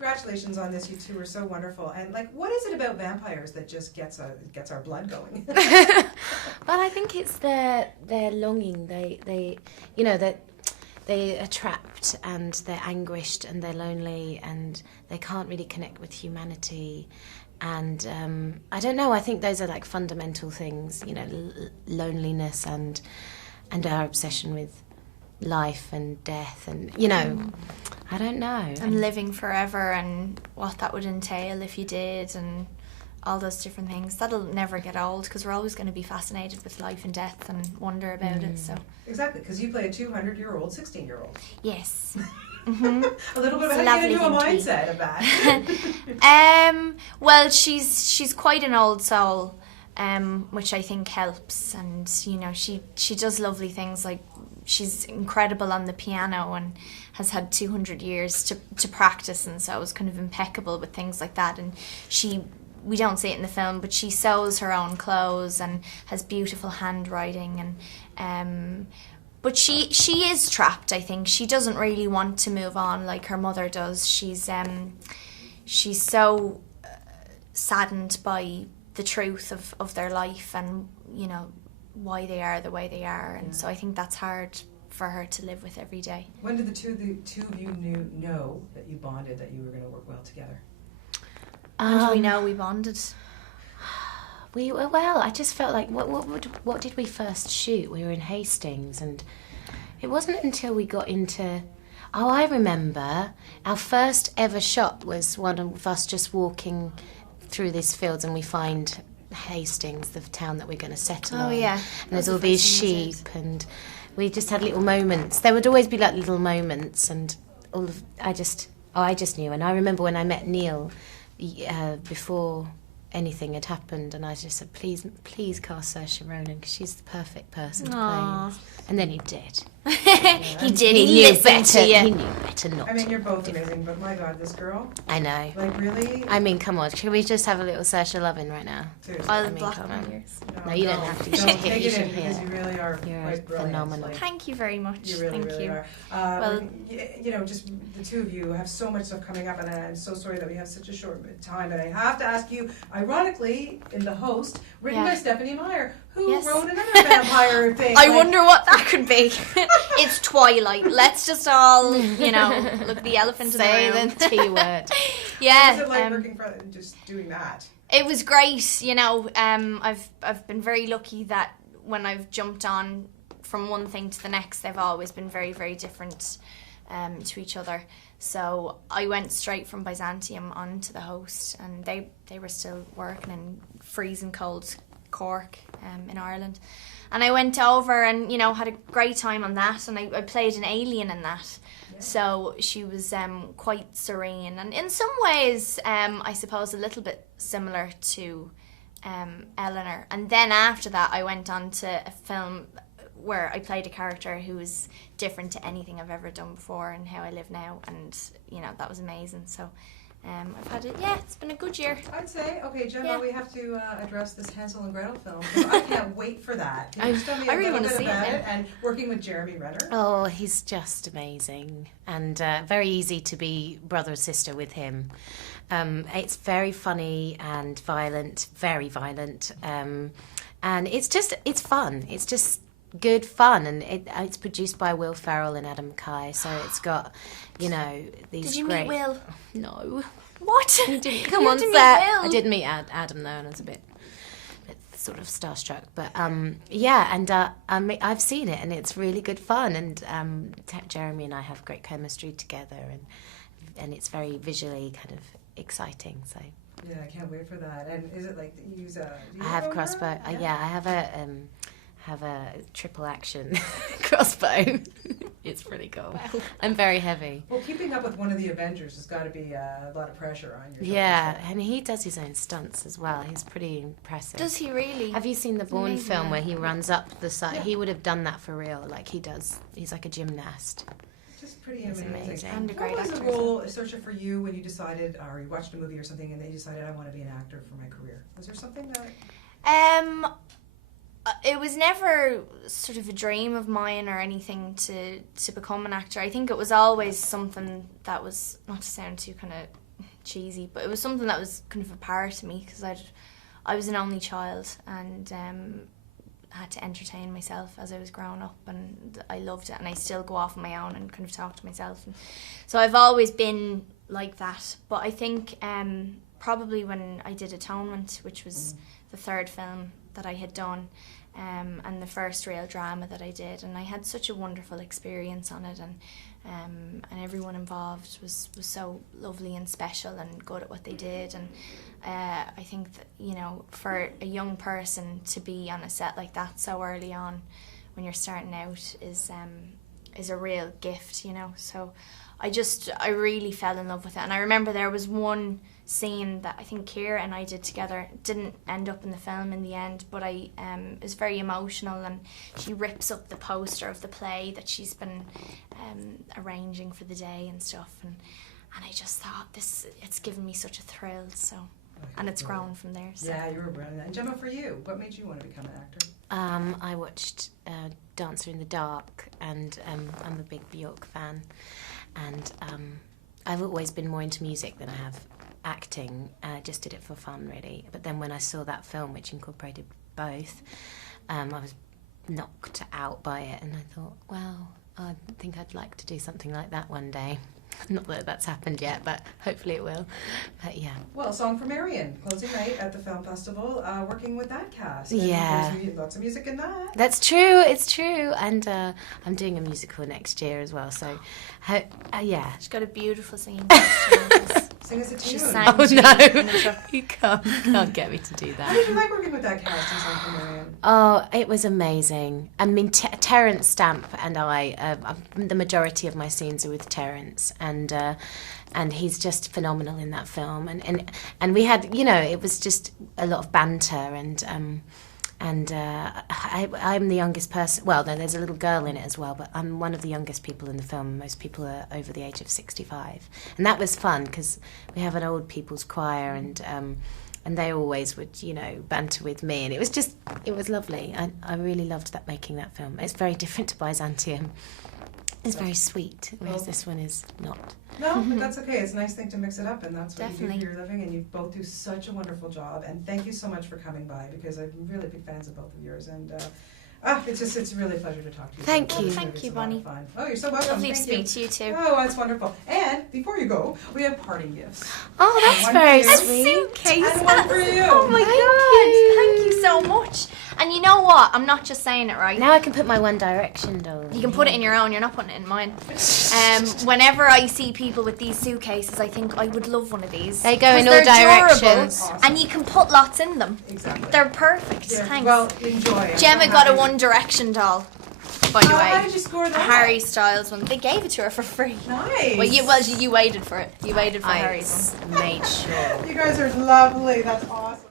Congratulations on this. You two are so wonderful. And like, what is it about vampires that just gets our blood going? Well, I think it's their longing. They you know, that they are trapped and they're anguished and they're lonely and they can't really connect with humanity. And I don't know. I think those are like fundamental things. You know, loneliness and our obsession with life and death, and you know, I don't know. And living forever and what that would entail if you did, and all those different things. That'll never get old because we're always going to be fascinated with life and death and wonder about it. So exactly, because you play a 200-year-old 16-year-old. Yes. Mm-hmm. A little bit of how to get into a mindset of that. Well, she's quite an old soul, which I think helps. And you know, she does lovely things, like she's incredible on the piano and has had 200 years to practice, and so is kind of impeccable with things like that. And we don't see it in the film, but she sews her own clothes and has beautiful handwriting. And but she is trapped. I think she doesn't really want to move on like her mother does. She's so saddened by the truth of their life, and you know, why they are the way they are. And so I think that's hard for her to live with every day. When did the two of you know that you bonded, that you were going to work well together? When did we know we bonded? We were, well, I just felt like, what did we first shoot? We were in Hastings, and it wasn't until we got into... Oh, I remember. Our first ever shot was one of us just walking through these fields, and we find Hastings, the town that we're going to settle on. Oh, yeah. And there's all these sheep, and we just had little moments. There would always be like little moments, and I just knew. And I remember when I met Neil before anything had happened, and I just said, please cast Saiorse Ronan, because she's the perfect person to play this. And then he did. He did. He He knew listened better. to you. He knew better not. I mean, you're both amazing, but my God, this girl. I know. Like, really? I mean, come on. Should we just have a little Saiorse loving right now? Seriously. I'll mean, block come my on. ears. No, you don't have to. You Don't should hear. take You it should in, because hear. you really are You're quite brilliant. phenomenal. Like, Thank you very much. you really, Thank really you. are. Well, you know, just the two of you have so much stuff coming up, and I'm so sorry that we have such a short time. And I have to ask you, ironically, in The Host, written by Stephanie Meyer, who wrote another vampire thing. I wonder what that could be. It's Twilight. Let's just all, you know, look at the elephant in the room. Say the T word. What Yeah. was it like working for just doing that? It was great, you know. I've been very lucky that when I've jumped on from one thing to the next, they've always been very, very different to each other. So I went straight from Byzantium onto The Host, and they were still working in freezing cold Cork in Ireland. And I went over and, you know, had a great time on that, and I played an alien in that. Yeah. So she was quite serene, and in some ways, I suppose, a little bit similar to Eleanor. And then after that, I went on to a film where I played a character who was different to anything I've ever done before and how I live now, and, you know, that was amazing. So I've had it, it's been a good year. I'd say, okay, Gemma, we have to address this Hansel and Gretel film. I can't wait for that. Can you just tell me a little bit about it? And working with Jeremy Renner. Oh, he's just amazing, and very easy to be brother or sister with him. It's very funny and violent, very violent, and it's fun. It's just good fun, and it's produced by Will Ferrell and Adam Mackay, so it's got, you know, these Did you great... meet Will? No. What? He didn't come on set. I did meet Adam though, and I was a bit sort of starstruck, but I've seen it, and it's really good fun, and Jeremy and I have great chemistry together, and it's very visually kind of exciting, so... Yeah, I can't wait for that. And is it like you use a... I have crossbow. I have a triple action crossbow. It's pretty cool. Wow. I'm very heavy. Well, keeping up with one of the Avengers has got to be a lot of pressure on your shoulders. Yeah, and he does his own stunts as well. He's pretty impressive. Does he really? Have you seen the Bourne film where he runs up the side? Yeah. He would have done that for real, like he does. He's like a gymnast. Just pretty amazing. And a great what was actor. the role, Saiorse, for you when you decided, or you watched a movie or something, and then you decided, I want to be an actor for my career? Was there something that... It was never sort of a dream of mine or anything to become an actor. I think it was always something that was, not to sound too kind of cheesy, but it was something that was kind of a part of me because I was an only child and had to entertain myself as I was growing up, and I loved it, and I still go off on my own and kind of talk to myself. And so I've always been like that, but I think probably when I did Atonement, which was the third film that I had done, and the first real drama that I did, and I had such a wonderful experience on it, and everyone involved was so lovely and special and good at what they did, and I think that, you know, for a young person to be on a set like that so early on when you're starting out is a real gift, you know. So I really fell in love with it, and I remember there was one scene that I think Kira and I did together. It didn't end up in the film in the end, but it was very emotional, and she rips up the poster of the play that she's been arranging for the day and stuff, and I just thought, it's given me such a thrill, so, and it's grown from there. So. Yeah, you were brilliant. And Gemma, for you, what made you want to become an actor? I watched Dancer in the Dark, and I'm a big Bjork fan, and I've always been more into music than I have acting. I just did it for fun, really. But then when I saw that film, which incorporated both, I was knocked out by it, and I thought, well, I think I'd like to do something like that one day. Not that that's happened yet, but hopefully it will. But yeah. Well, Song for Marion, closing night at the film festival, working with that cast. And yeah. There's lots of music in that. That's true, it's true. And I'm doing a musical next year as well, so yeah. She's got a beautiful singing. Sing us a tune. She sang Oh no, to you can't get me to do How did that. you like working with that cast in Song for Marion? Oh, it was amazing. I mean, Terence Stamp and I, the majority of my scenes are with Terence, and he's just phenomenal in that film. And we had, you know, it was just a lot of banter, and I'm the youngest person. Well, there's a little girl in it as well, but I'm one of the youngest people in the film. Most people are over the age of 65, and that was fun because we have an old people's choir, and they always would, you know, banter with me, and it was lovely. I really loved making that film. It's very different to Byzantium. It's very sweet, whereas this one is not. No, but that's okay. It's a nice thing to mix it up, and that's what Definitely. you do for your living, and you both do such a wonderful job. And thank you so much for coming by, because I'm really big fans of both of yours. And it's really a pleasure to talk to you. Thank you. Thank you, Bonnie. Oh, you're so welcome. Lovely to Thank speak to you too. Oh, that's wonderful. And before you go, we have parting gifts. Oh, that's One very for you. sweet. Suitcase. And one for you. Oh my God! Thank you so much. And you know what? I'm not just saying it, right? Now I can put my One Direction doll. You can put it in your own. You're not putting it in mine. Whenever I see people with these suitcases, I think I would love one of these. They go in 'Cause all they're directions. durable, Awesome. and you can put lots in them. Exactly. They're perfect. Yeah, Thanks. well, enjoy it. Gemma I'm got a happy. One Direction doll, by the How way. did you score A that? Harry Styles one. They gave it to her for free. Nice. Well, you waited for it. You waited for Harry's one. Made sure. You guys are lovely. That's awesome.